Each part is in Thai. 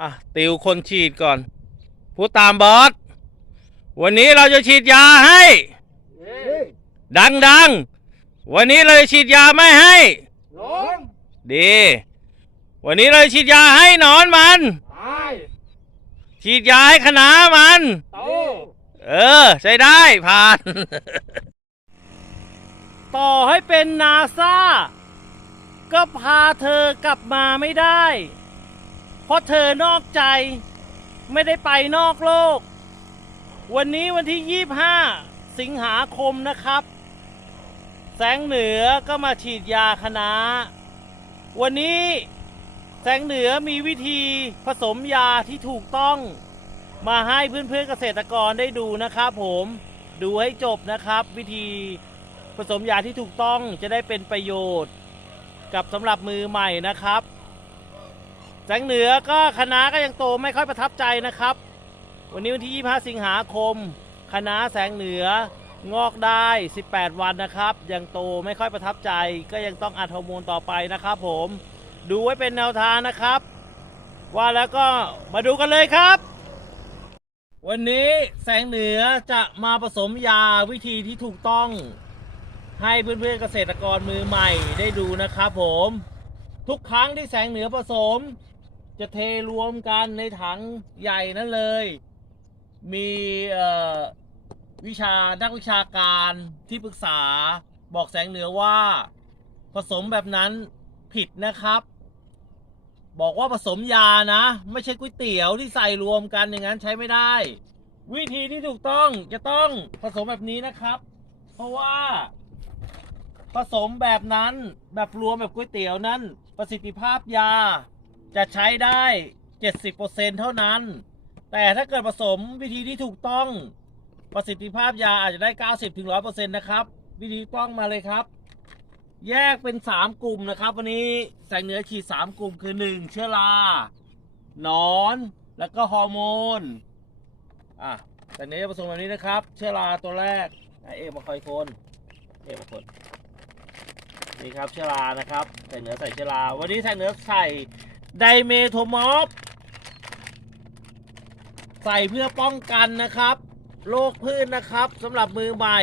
อะ ติวคนฉีดก่อนพูดตามบอส วันนี้เราจะฉีดยาให้ ดังดังๆวันนี้เราจะฉีดยาไม่ให้ดี วันนี้เราจะฉีดยาให้หนอนมัน ฉีดยาให้คณะมัน เออ ใช้ได้ ผ่าน ต่อให้เป็นนาซาก็พาเธอกลับมาไม่ได้ เพราะเธอนอกใจ ไม่ได้ไปนอกโลก วันนี้วันที่ 25 สิงหาคมนะครับ แสงเหนือก็มาฉีดยาคณะวันนี้แสงเหนือมีวิธีผสมยาที่ถูกต้องมาให้เพื่อนๆเกษตรกรได้ดูนะครับผมดูให้จบนะครับ วิธีผสมยาที่ถูกต้องจะได้เป็นประโยชน์ กับสำหรับมือใหม่นะครับ แสงเหนือก็คณะก็ยังโตไม่ค่อยประทับใจนะครับ วันนี้วันที่ 25 สิงหาคม คณะแสงเหนืองอกได้ 18 วันนะครับ ยังโตไม่ค่อยประทับใจ ก็ยังต้องอัดฮอร์โมนต่อไปนะครับผมดูไว้เป็นแนวทางนะครับ ว่าแล้วก็มาดูกันเลยครับ วันนี้แสงเหนือจะมาผสมยาวิธีที่ถูกต้องให้เพื่อนๆเกษตรกรมือใหม่ได้ดูนะครับผม ทุกครั้งที่แสงเหนือผสม จะเทรวมกันในถังใหญ่นั่นเลย มีวิชานักวิชาการที่ปรึกษาบอกแสงเหนือว่า ผสมแบบนั้นผิดนะครับ บอกว่าผสมยานะ ไม่ใช่ก๋วยเตี๋ยวที่ใส่รวมกันอย่างนั้นใช้ไม่ได้ วิธีที่ถูกต้องจะต้องผสมแบบนี้นะครับ เพราะว่า ผสมแบบนั้นแบบรวมแบบก๋วยเตี๋ยวนั้นประสิทธิภาพยา จะใช้ได้ 70%เท่านั้น แต่ถ้าเกิดผสมวิธีที่ถูกต้องประสิทธิภาพยาอาจจะได้ 90-100%นะครับ วิธีต้องมาเลยครับ แยกเป็น 3 กลุ่มนะครับ วันนี้แสงเนื้อขีด 3 กลุ่มคือ 1 เชื้อราหนอน แล้วก็ฮอร์โมนอะแสงเนื้อจะผสมแบบนี้นะครับ เชื้อราตัวแรกอะเอมาคอยคนเอมาคนนี่ครับเชื้อรานะครับ ใส่เนื้อใส่เชื้อราวันนี้ใส่เนื้อใส่ ไดเมโทมอฟใส่เพื่อป้องกันนะครับโรคพืชนะครับสำหรับมือใหม่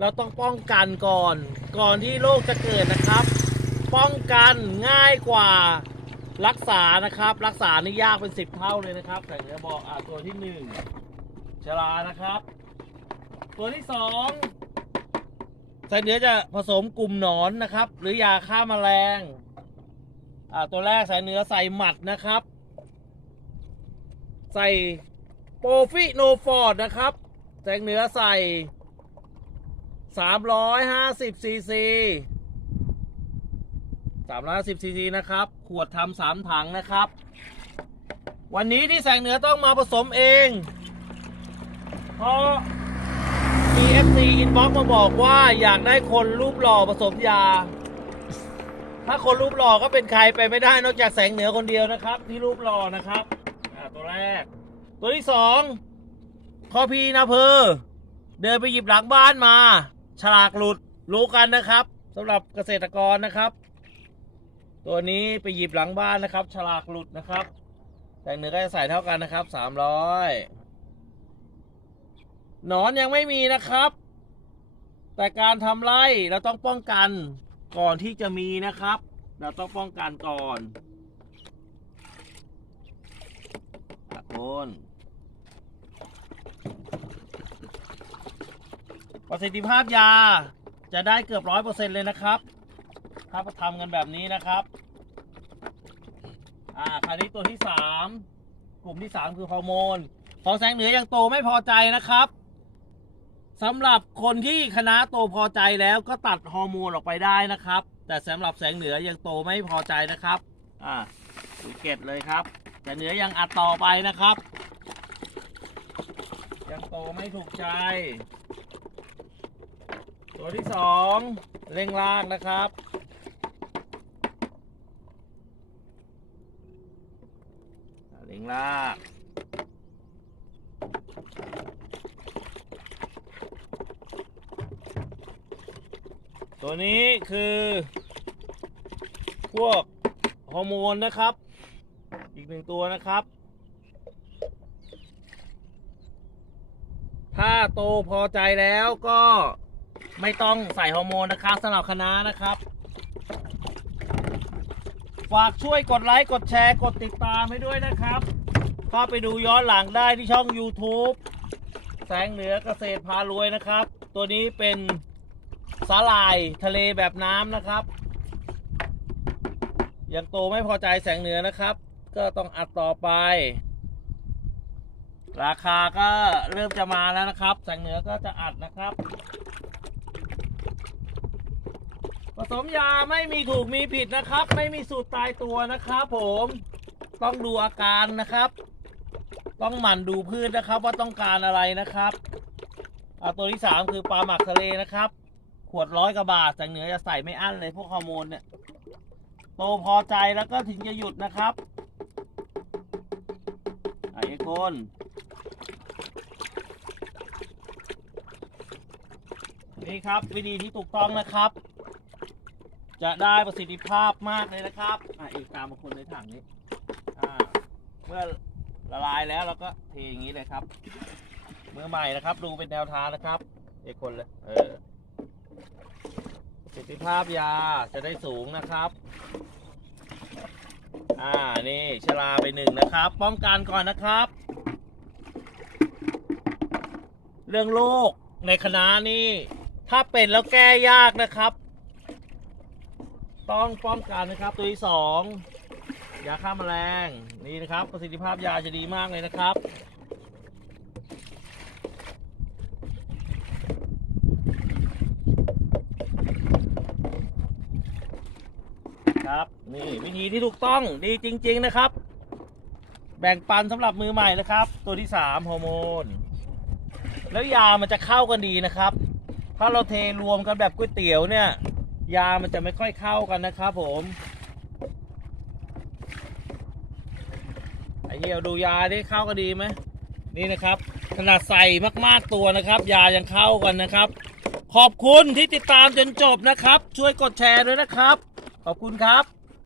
เราต้องป้องกันก่อน ก่อนที่โรคจะเกิดนะครับ ป้องกันง่ายกว่ารักษานะครับ รักษานี่ยากเป็นสิบเท่าเลยนะครับใส่เหนือบอกอ่าตัวที่หนึ่งชื้อรานะครับ ตัวที่สองไส้เนื้อจะผสมกลุ่มหนอนนะครับ หรือยาฆ่าแมลง อ่าตัวแรกใส่เนื้อใส่หมัดนะครับ ใส่โปรฟิโนฟอร์ดนะครับแสงเนื้อใส่350ซีซี350ซีซีนะครับ ขวดทำสามถังนะครับ วันนี้ที่แสงเหนือต้องมาผสมเอง เพราะมี FC inbox มาบอกว่าอยากได้คนรูปหล่อผสมยา ถ้าคนรูปหล่อก็เป็นใครไปไม่ได้นอกจากแสงเหนือคนเดียวนะครับ ที่รูปหล่อนะครับอ่าตัวแรก ตัวที่สองคอพีนาเพอเดินไปหยิบหลังบ้านมา ฉลากหลุดรู้กันนะครับสำหรับเกษตรกรนะครับ ตัวนี้ไปหยิบหลังบ้านนะครับ ฉลากหลุดนะครับแสงเหนือก็จะใส่เท่ากันนะครับสามร้อยหนอนยังไม่มีนะครับ แต่การทำไร่เราต้องป้องกัน ก่อนที่จะมีนะครับ เราต้องป้องกันก่อนตะโคนประสิทธิภาพยาจะได้เกือบร้อยเปอร์เซ็นเลยนะครับ ถ้าทำกันแบบนี้นะครับ อ่าคราวนี้ตัวที่สามกลุ่มที่สามคือฮอร์โมนของแสงเหนือยังโตไม่พอใจนะครับ สำหรับคนที่คณะโตพอใจแล้วก็ตัดฮอร์โมนออกไปได้นะครับ แต่สำหรับแสงเหนือยังโตไม่พอใจนะครับอ่าดูเกตเลยครับแสงเหนือยังอัดต่อไปนะครับ ยังโตไม่ถูกใจ ตัวที่สองเร่งลางนะครับเร่งลาง ตัวนี้คือ พวกฮอร์โมนนะครับ อีกหนึ่งตัวนะครับ ถ้าโตพอใจแล้วก็ไม่ต้องใส่ฮอร์โมนนะครับสำหรับคณะนะครับ ฝากช่วยกดไลค์ กดแชร์ กดติดตามให้ด้วยนะครับ เข้าไปดูย้อนหลังได้ที่ช่อง YouTube แสงเหนือเกษตรพารวยนะครับ ตัวนี้เป็น สาหร่ายทะเลแบบน้ำนะครับ ยังโตไม่พอใจแสงเหนือนะครับ ก็ต้องอัดต่อไป ราคาก็เริ่มจะมาแล้วนะครับ แสงเหนือก็จะอัดนะครับ ผสมยาไม่มีถูกมีผิดนะครับ ไม่มีสูตรตายตัวนะครับ ผมต้องดูอาการนะครับ ต้องหมั่นดูพืชนะครับว่าต้องการอะไรนะครับอ่าตัวที่สามคือปลาหมักทะเลนะครับ ขวดร้อยกว่าบาทแสงเหนือจะใส่ไม่อั้นเลยพวกฮอร์โมนเนี่ย โตพอใจแล้วก็ถึงจะหยุดนะครับไอ้คนนี่ครับวิธีที่ถูกต้องนะครับ จะได้ประสิทธิภาพมากเลยนะครับอะอีกตามมาคนในถังนี้อ่าเมื่อละลายแล้วเราก็เทอย่างนี้เลยครับมือใหม่นะครับ ดูเป็นแนวทางนะครับ เอกคนเลยเออ สิทธิภาพยาจะได้สูงนะครับ อ่า นี่ชลาไปหนึ่งนะครับ ป้องกันก่อนนะครับ เรื่องโรคในคณะนี่ ถ้าเป็นแล้วแก้ยากนะครับ ต้องป้องกันนะครับ ตัวที่สองยาฆ่าแมลงนี่นะครับ ประสิทธิภาพยาจะดีมากเลยนะครับ ครับ นี่วิธีที่ถูกต้องดีจริง ๆนะครับ แบ่งปันสำหรับมือใหม่นะครับ ตัวที่สามฮอร์โมน แล้วยามันจะเข้ากันดีนะครับ ถ้าเราเทรวมกันแบบก๋วยเตี๋ยวเนี่ย ยามันจะไม่ค่อยเข้ากันนะครับ ผมไอเหี่ยวดูยาที่เข้ากันดีไหมนี่นะครับ ขนาดใส่มากๆตัวนะครับ ยายังเข้ากันนะครับ ขอบคุณที่ติดตามจนจบนะครับ ช่วยกดแชร์ด้วยนะครับ ขอบคุณครับ